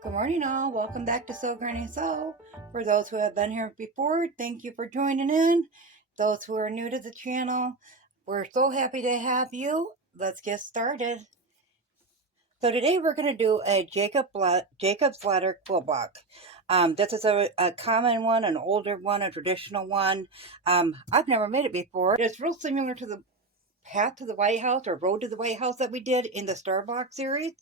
Good morning, all. Welcome back to Sew Granny Sew. For those who have been here before, thank you for joining in. Those who are new to the channel, we're so happy to have you. Let's get started. So today we're going to do a Jacob's Ladder quilt block. This is a common one, an older one, a traditional one. I've never made it before. It's real similar to the Path to the White House or Road to the White House that we did in the Star Block series.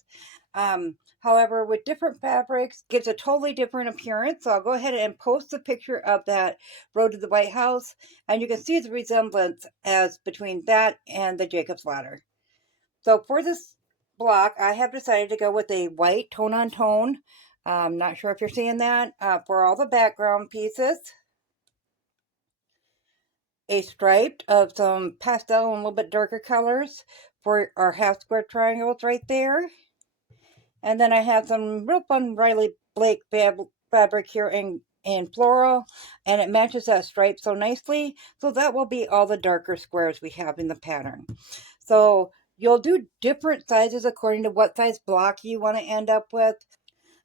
However, with different fabrics, gives a totally different appearance. So I'll go ahead and post a picture of that Road to the White House, and you can see the resemblance as between that and the Jacob's Ladder. So for this block, I have decided to go with a white tone-on-tone. Not sure if you're seeing that. For all the background pieces, a stripe of some pastel and a little bit darker colors for our half square triangles right there. And then I have some real fun Riley Blake fabric here in floral, and it matches that stripe so nicely. So that will be all the darker squares we have in the pattern. So you'll do different sizes according to what size block you want to end up with.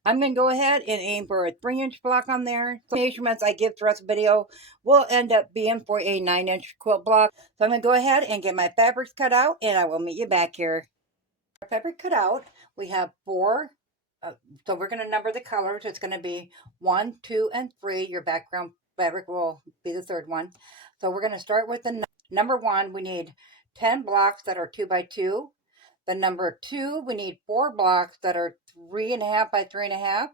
I'm going to go ahead and aim for a 3-inch block on there. So the measurements I give throughout the video will end up being for a 9-inch quilt block. So I'm going to go ahead and get my fabrics cut out, and I will meet you back here. Our fabric cut out, we have 4. So we're going to number the colors. It's going to be 1, 2, and 3. Your background fabric will be the third one. So we're going to start with the number 1. We need 10 blocks that are 2 by 2. The number 2, we need 4 blocks that are 3.5 by 3.5.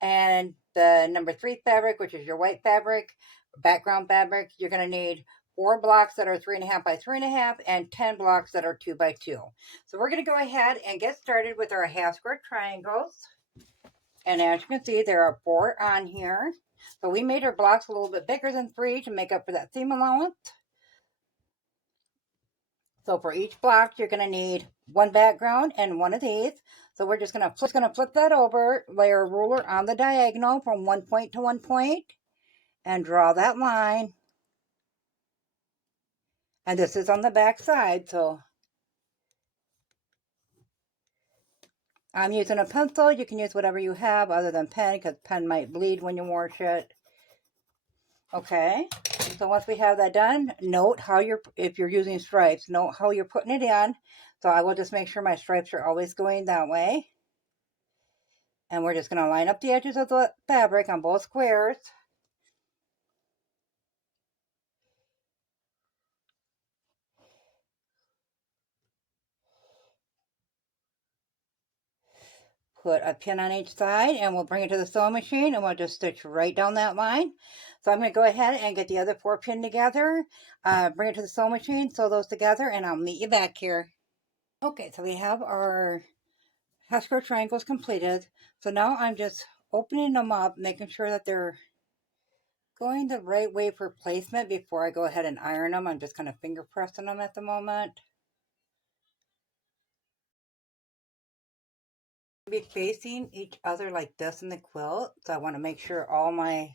And the number 3 fabric, which is your white fabric, background fabric, you're going to need 4 blocks that are 3.5 by 3.5 and 10 blocks that are 2 by 2. So we're going to go ahead and get started with our half square triangles. And as you can see, there are 4 on here. So we made our blocks a little bit bigger than 3 to make up for that seam allowance. So for each block, you're going to need 1 background and 1 of these. So we're just going to flip that over, lay our ruler on the diagonal from 1 point to 1 point, and draw that line. And this is on the back side, so I'm using a pencil. You can use whatever you have other than pen, because pen might bleed when you wash it. Okay, so once we have that done, note how if you're using stripes, note how you're putting it in. So I will just make sure my stripes are always going that way. And we're just going to line up the edges of the fabric on both squares. Put a pin on each side, and we'll bring it to the sewing machine, and we'll just stitch right down that line. So I'm going to go ahead and get the other 4 pinned together, bring it to the sewing machine, sew those together, and I'll meet you back here. Okay, so we have our half square triangles completed. So now I'm just opening them up, making sure that they're going the right way for placement before I go ahead and iron them. I'm just kind of finger pressing them at the moment. Be facing each other like this in the quilt, so I want to make sure all my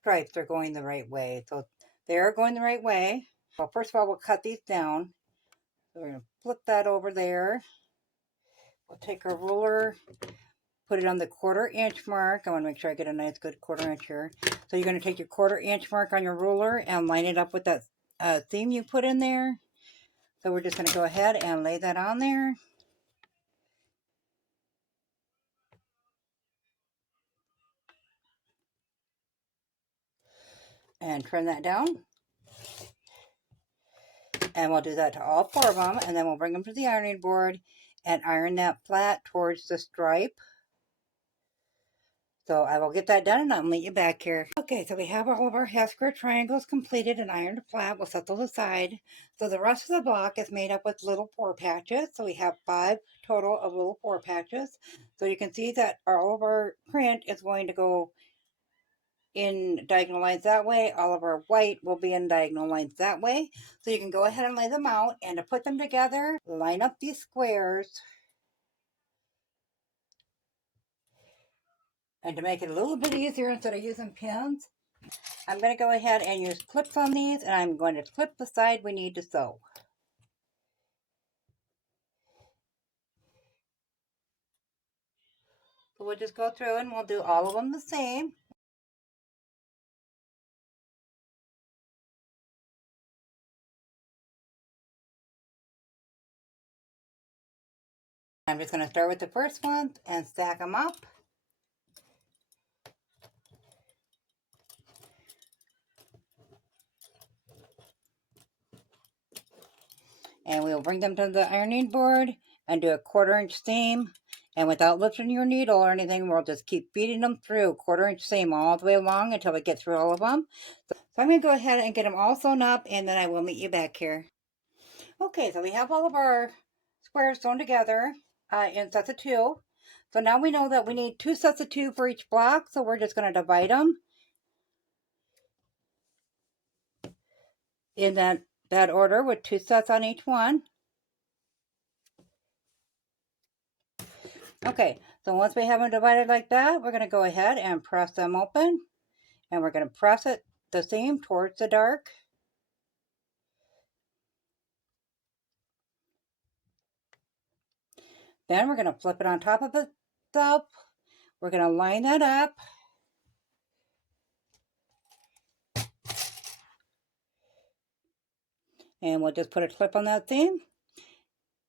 stripes are going the right way. So they are going the right way. Well, first of all, we'll cut these down. So we're going to flip that over there. We'll take our ruler, put it on the 1/4 inch mark. I want to make sure I get a nice good 1/4 inch here. So you're going to take your 1/4 inch mark on your ruler and line it up with that seam you put in there. So we're just going to go ahead and lay that on there. And trim that down. And we'll do that to all 4 of them, and then we'll bring them to the ironing board and iron that flat towards the stripe. So I will get that done, and I'll meet you back here. Okay, so we have all of our half square triangles completed and ironed flat. We'll set those aside. So the rest of the block is made up with little 4 patches. So we have 5 total of little 4 patches. So you can see that all of our print is going to go in diagonal lines that way. All of our white will be in diagonal lines that way. So you can go ahead and lay them out, and to put them together, line up these squares. And to make it a little bit easier, instead of using pins, I'm going to go ahead and use clips on these, and I'm going to clip the side we need to sew. So we'll just go through and we'll do all of them the same. I'm just going to start with the first one and stack them up. And we'll bring them to the ironing board and do a 1/4 inch seam. And without lifting your needle or anything, we'll just keep feeding them through 1/4 inch seam all the way along until we get through all of them. So I'm going to go ahead and get them all sewn up, and then I will meet you back here. Okay, so we have all of our squares sewn together in sets of 2. So now we know that we need 2 sets of 2 for each block, so we're just going to divide them in that order with 2 sets on each one. Okay, so once we have them divided like that, we're going to go ahead and press them open, and we're going to press it the seam towards the dark. Then we're going to flip it on top of itself. We're going to line that up. And we'll just put a clip on that seam.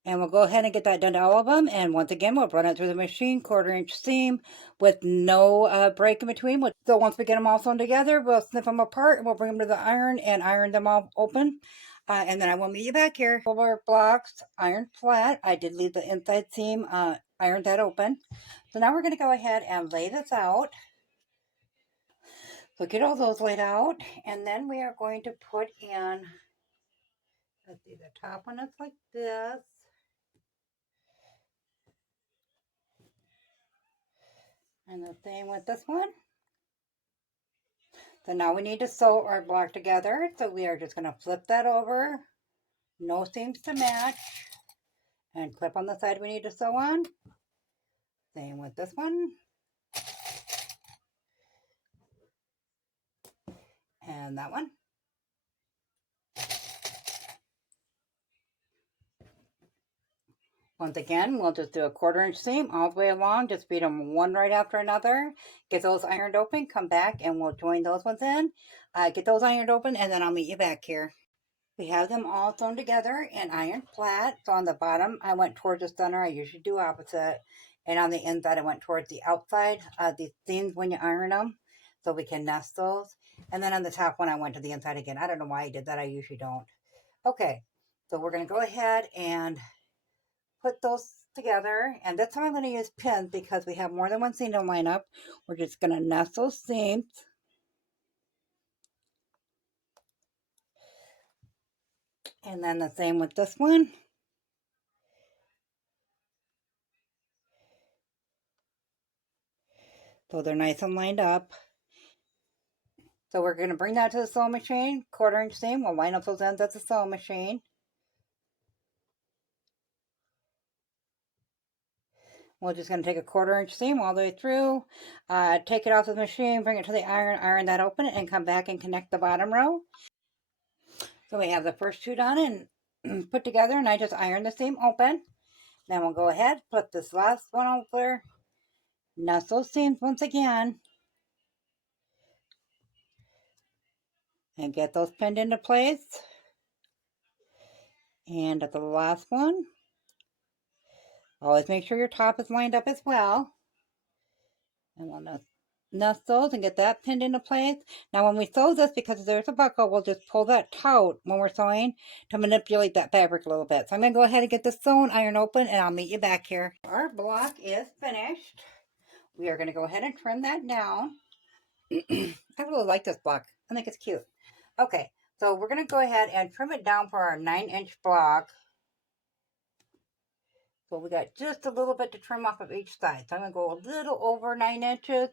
And we'll go ahead and get that done to all of them. And once again, we'll run it through the machine, 1/4 inch seam with no break in between. So once we get them all sewn together, we'll snip them apart and we'll bring them to the iron and iron them all open. And then I will meet you back here. All our blocks ironed flat. I did leave the inside seam ironed that open. So now we're going to go ahead and lay this out. So get all those laid out. And then we are going to put in, let's see, the top one is like this. And the same with this one. So now we need to sew our block together. So we are just going to flip that over. No seams to match. And clip on the side we need to sew on. Same with this one. And that one. Once again, we'll just do a 1/4 inch seam all the way along. Just feed them one right after another. Get those ironed open. Come back and we'll join those ones in. Get those ironed open and then I'll meet you back here. We have them all sewn together and ironed flat. So on the bottom, I went towards the center. I usually do opposite. And on the inside, I went towards the outside. These seams when you iron them, so we can nest those. And then on the top one, I went to the inside again. I don't know why I did that. I usually don't. Okay, so we're going to go ahead and put those together. And this time I'm going to use pins because we have more than one seam to line up. We're just going to nest those seams. And then the same with this one. So they're nice and lined up. So we're going to bring that to the sewing machine, 1/4 inch seam. We'll line up those ends at the sewing machine. We're just going to take a 1/4 inch seam all the way through, take it off the machine, bring it to the iron, iron that open, and come back and connect the bottom row. So we have the first 2 done and put together, and I just ironed the seam open. Then we'll go ahead, put this last one over, nest those seams once again, and get those pinned into place. And at the last one, always make sure your top is lined up as well. And we'll nest those and get that pinned into place. Now when we sew this, because there's a buckle, we'll just pull that taut when we're sewing to manipulate that fabric a little bit. So I'm going to go ahead and get this sewn, iron open, and I'll meet you back here. Our block is finished. We are going to go ahead and trim that down. I really like this block. I think it's cute. Okay, so we're going to go ahead and trim it down for our 9-inch block. So we got just a little bit to trim off of each side. So I'm going to go a little over 9 inches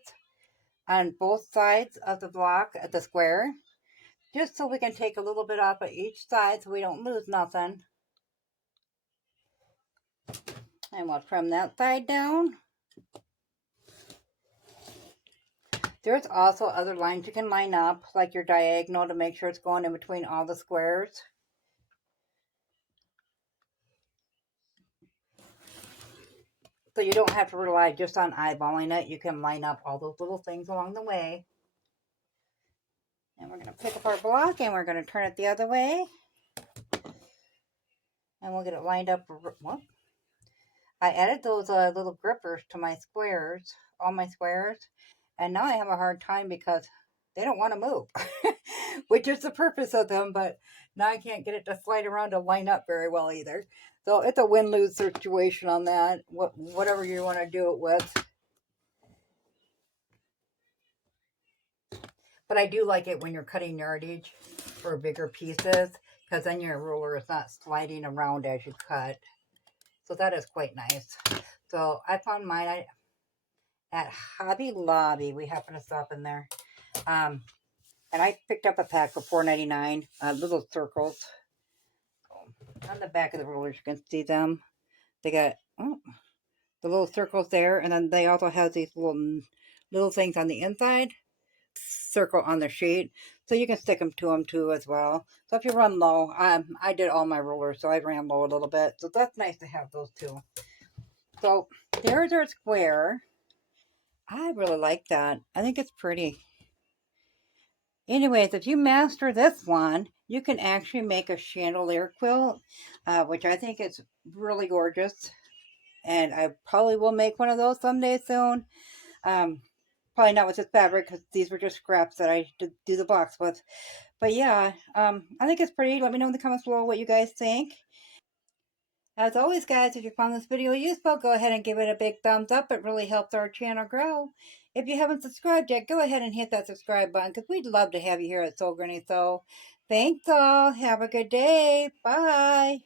on both sides of the block at the square, just so we can take a little bit off of each side so we don't lose nothing. And we'll trim that side down. There's also other lines you can line up, like your diagonal, to make sure it's going in between all the squares. So you don't have to rely just on eyeballing it. You can line up all those little things along the way. And we're going to pick up our block and we're going to turn it the other way. And we'll get it lined up. Whoop. I added those little grippers to my squares, all my squares. And now I have a hard time because they don't want to move, which is the purpose of them. But now I can't get it to slide around to line up very well either. So it's a win-lose situation on that, whatever you want to do it with. But I do like it when you're cutting yardage for bigger pieces, because then your ruler is not sliding around as you cut. So that is quite nice. So I found mine at Hobby Lobby. We happen to stop in there. And I picked up a pack for $4.99, little circles. On the back of the rulers, you can see them. They got the little circles there, and then they also have these little things on the inside. Circle on the sheet, so you can stick them to them too as well. So if you run low, I did all my rulers, so I ran low a little bit. So that's nice to have those too. So there's our square. I really like that. I think it's pretty. Anyways, if you master this one, you can actually make a chandelier quilt, which I think is really gorgeous. And I probably will make one of those someday soon. Probably not with this fabric because these were just scraps that I did do the box with. But yeah, I think it's pretty. Let me know in the comments below what you guys think. As always, guys, if you found this video useful, go ahead and give it a big thumbs up. It really helps our channel grow. If you haven't subscribed yet, go ahead and hit that subscribe button because we'd love to have you here at Soul Granny Sew. Thanks all. Have a good day. Bye.